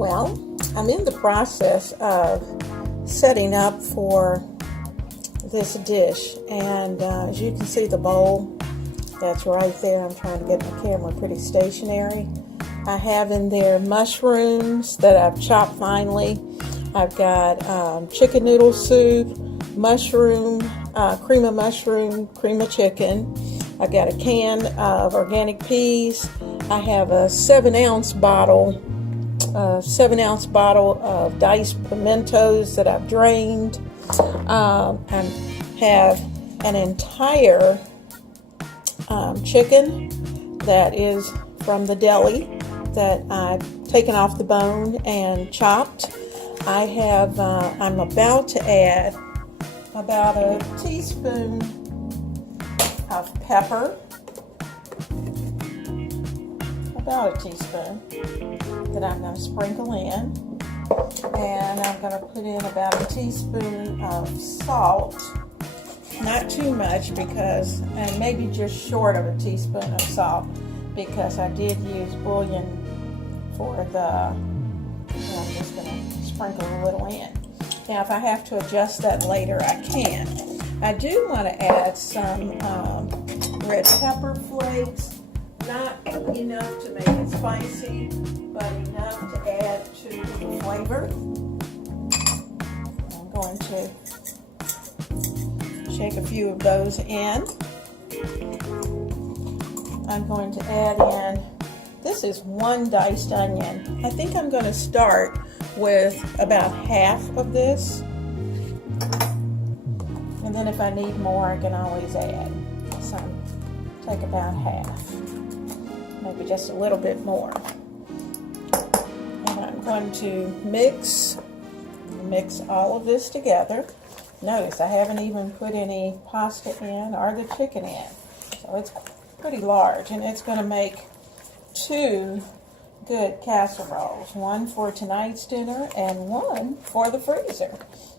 Well, I'm in the process of setting up for this dish, and as you can see, the bowl that's right there. I'm trying to get my camera pretty stationary. I have in there mushrooms that I've chopped finely. I've got chicken noodle soup, mushroom, cream of mushroom, cream of chicken. I've got a can of organic peas. I have a 7-ounce bottle of diced pimentos that I've drained. I have an entire chicken that is from the deli that I've taken off the bone and chopped. I have, I'm about to add about a teaspoon of pepper, about a teaspoon that I'm going to sprinkle in, and I'm going to put in about a teaspoon of salt, not too much because, and maybe just short of a teaspoon of salt, because I did use bouillon for the, I'm just going to sprinkle a little in. Now if I have to adjust that later, I can. I do want to add some red pepper flakes, not enough to make it spicy, but enough to add to the flavor. I'm going to shake a few of those in. I'm going to add in, this is 1 diced onion. I think I'm going to start with about half of this. And then if I need more, I can always add some. Take about half. Maybe just a little bit more. And I'm going to mix all of this together. Notice I haven't even put any pasta in or the chicken in. So it's pretty large, and it's going to make 2 good casseroles. One for tonight's dinner and one for the freezer.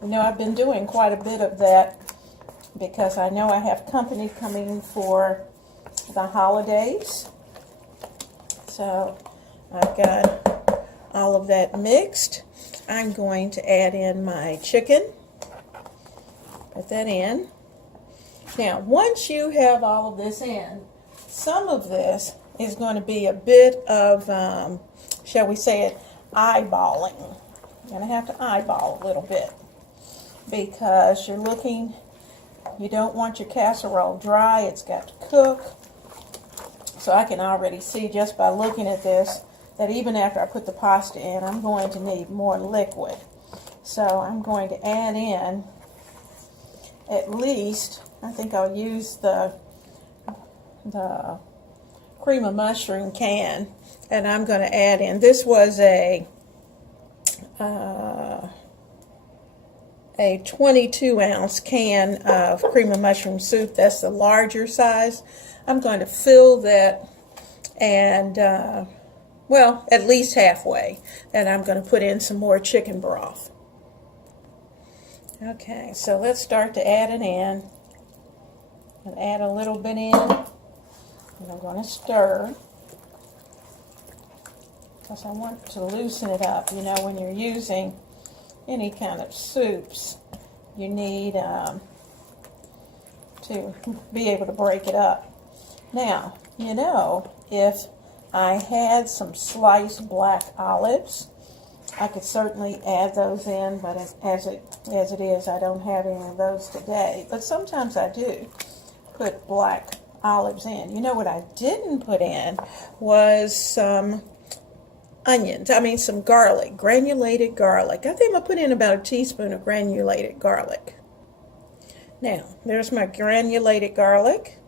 You know, I've been doing quite a bit of that because I know I have company coming for the holidays. So I've got all of that mixed. I'm going to add in my chicken. Put that in. Now, once you have all of this in, some of this is going to be a bit of, shall we say it, eyeballing. You're going to have to eyeball a little bit because you're looking, you don't want your casserole dry. It's got to cook. So I can already see just by looking at this that even after I put the pasta in, I'm going to need more liquid. So I'm going to add in at least, I think I'll use the cream of mushroom can, and I'm going to add in, this was a 22-ounce can of cream of mushroom soup. That's the larger size. I'm going to fill that, and well, at least halfway, and I'm going to put in some more chicken broth. Okay, so let's start to add it in, and add a little bit in. And I'm going to stir because I want to loosen it up. You know, when you're using any kind of soups, you need to be able to break it up. Now, you know, if I had some sliced black olives, I could certainly add those in, but as it is, I don't have any of those today. But sometimes I do put black olives in. You know what I didn't put in was some onions. I mean some garlic, granulated garlic. I think I'm going to put in about a teaspoon of granulated garlic. Now, there's my granulated garlic.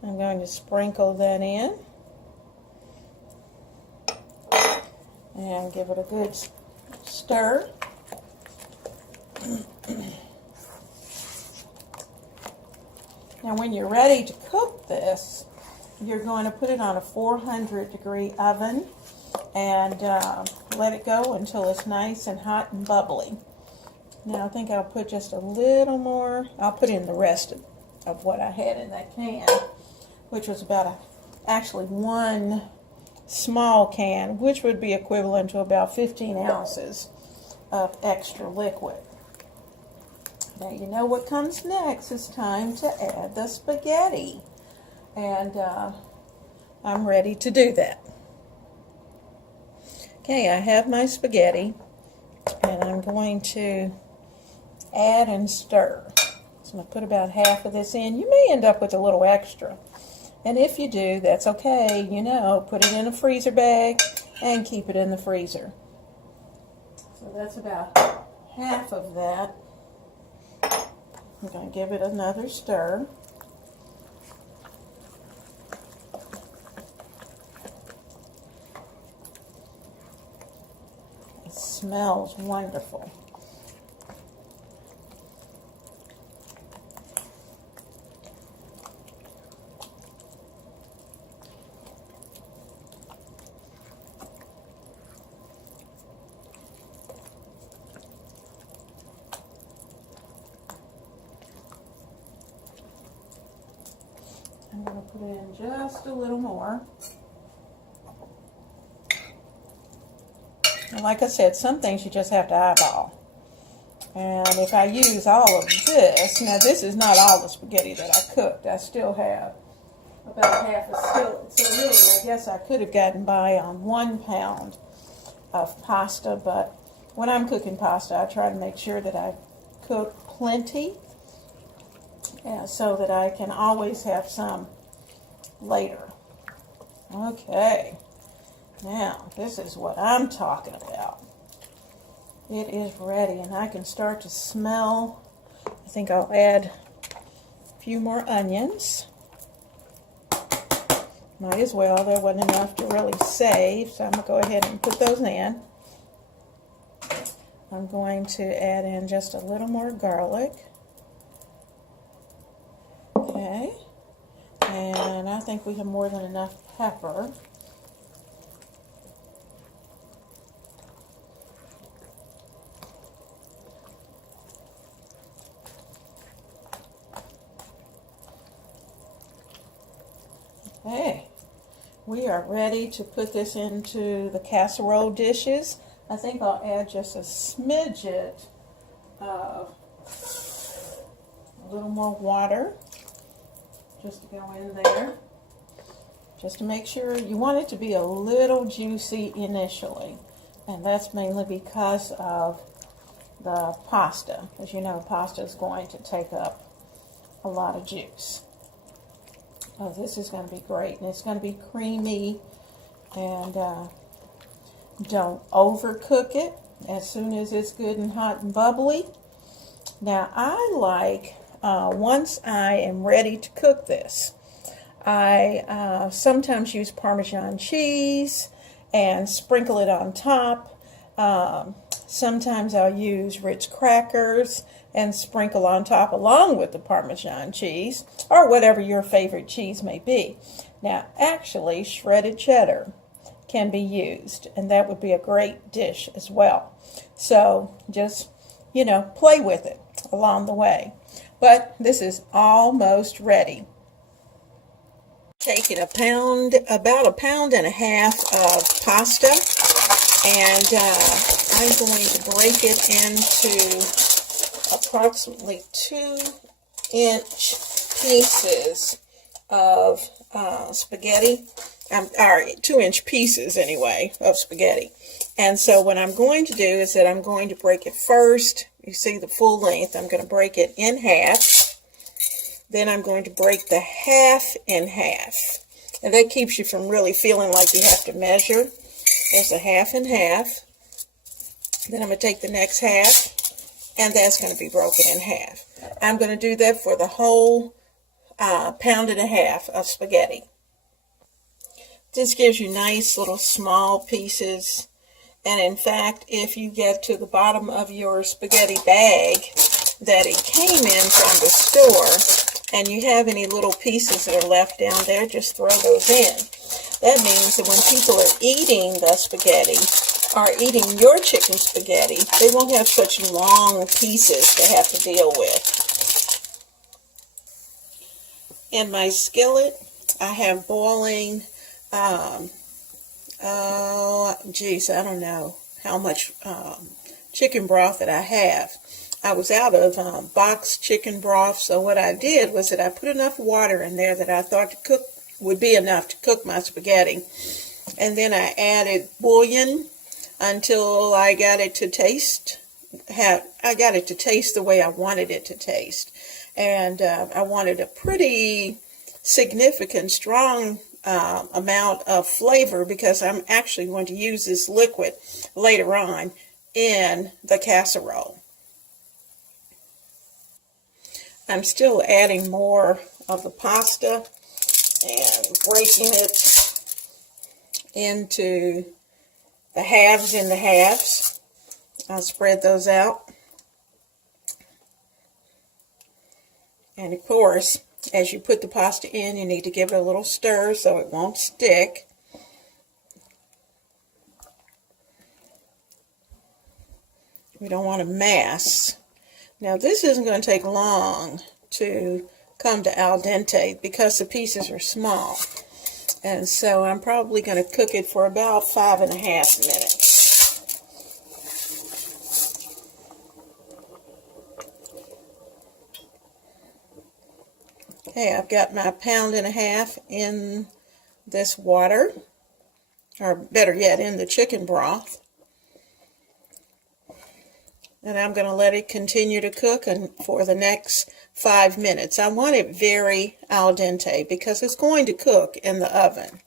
I'm going to sprinkle that in and give it a good stir. Now when you're ready to cook this, you're going to put it on a 400-degree oven and let it go until it's nice and hot and bubbly. Now I think I'll put just a little more. I'll put in the rest of what I had in that can, which was about actually one small can, which would be equivalent to about 15 ounces of extra liquid. Now you know what comes next. It's time to add the spaghetti. And I'm ready to do that. Okay, I have my spaghetti, and I'm going to add and stir. So I'm going to put about half of this in. You may end up with a little extra. And if you do, that's okay. You know, put it in a freezer bag and keep it in the freezer. So that's about half of that. I'm going to give it another stir. It smells wonderful. I'm going to put in just a little more. And like I said, some things you just have to eyeball. And if I use all of this, now this is not all the spaghetti that I cooked. I still have about half a skillet. So really, I guess I could have gotten by on 1 pound of pasta. But when I'm cooking pasta, I try to make sure that I cook plenty, so that I can always have some later. Okay, now this is what I'm talking about. It is ready, and I can start to smell. I think I'll add a few more onions. Might as well. There wasn't enough to really save, so I'm going to go ahead and put those in. I'm going to add in just a little more garlic. Okay, and I think we have more than enough pepper. Okay, we are ready to put this into the casserole dishes. I think I'll add just a smidget of a little more water. Just to go in there, just to make sure. You want it to be a little juicy initially, and that's mainly because of the pasta. As you know, pasta is going to take up a lot of juice. Oh, this is going to be great, and it's going to be creamy, and don't overcook it. As soon as it's good and hot and bubbly. Now, I like once I am ready to cook this, I sometimes use Parmesan cheese and sprinkle it on top. Sometimes I'll use Ritz crackers and sprinkle on top along with the Parmesan cheese, or whatever your favorite cheese may be. Now, actually, shredded cheddar can be used, and that would be a great dish as well. So just, you know, play with it along the way. But this is almost ready. Taking about a pound and a half of pasta, and I'm going to break it into approximately 2-inch pieces of spaghetti, or 2-inch pieces anyway of spaghetti. And so what I'm going to do is that I'm going to break it first. You see the full length. I'm going to break it in half. Then I'm going to break the half in half. And that keeps you from really feeling like you have to measure. There's a half in half. Then I'm going to take the next half, and that's going to be broken in half. I'm going to do that for the whole pound and a half of spaghetti. This gives you nice little small pieces. And in fact, if you get to the bottom of your spaghetti bag that it came in from the store, and you have any little pieces that are left down there, just throw those in. That means that when people are eating the spaghetti, or eating your chicken spaghetti, they won't have such long pieces to have to deal with. In my skillet, I have boiling Oh, geez, I don't know how much chicken broth that I have. I was out of boxed chicken broth, so what I did was that I put enough water in there that I thought to cook would be enough to cook my spaghetti. And then I added bouillon until I got it to taste the way I wanted it to taste. And I wanted a pretty significant, strong amount of flavor because I'm actually going to use this liquid later on in the casserole. I'm still adding more of the pasta and breaking it into the halves in the halves. I'll spread those out. And of course, as you put the pasta in, you need to give it a little stir so it won't stick. We don't want to mass. Now this isn't going to take long to come to al dente because the pieces are small. And so I'm probably going to cook it for about 5.5 minutes. Okay, I've got my 1.5 pounds in this water, or better yet, in the chicken broth. And I'm going to let it continue to cook for the next 5 minutes. I want it very al dente because it's going to cook in the oven.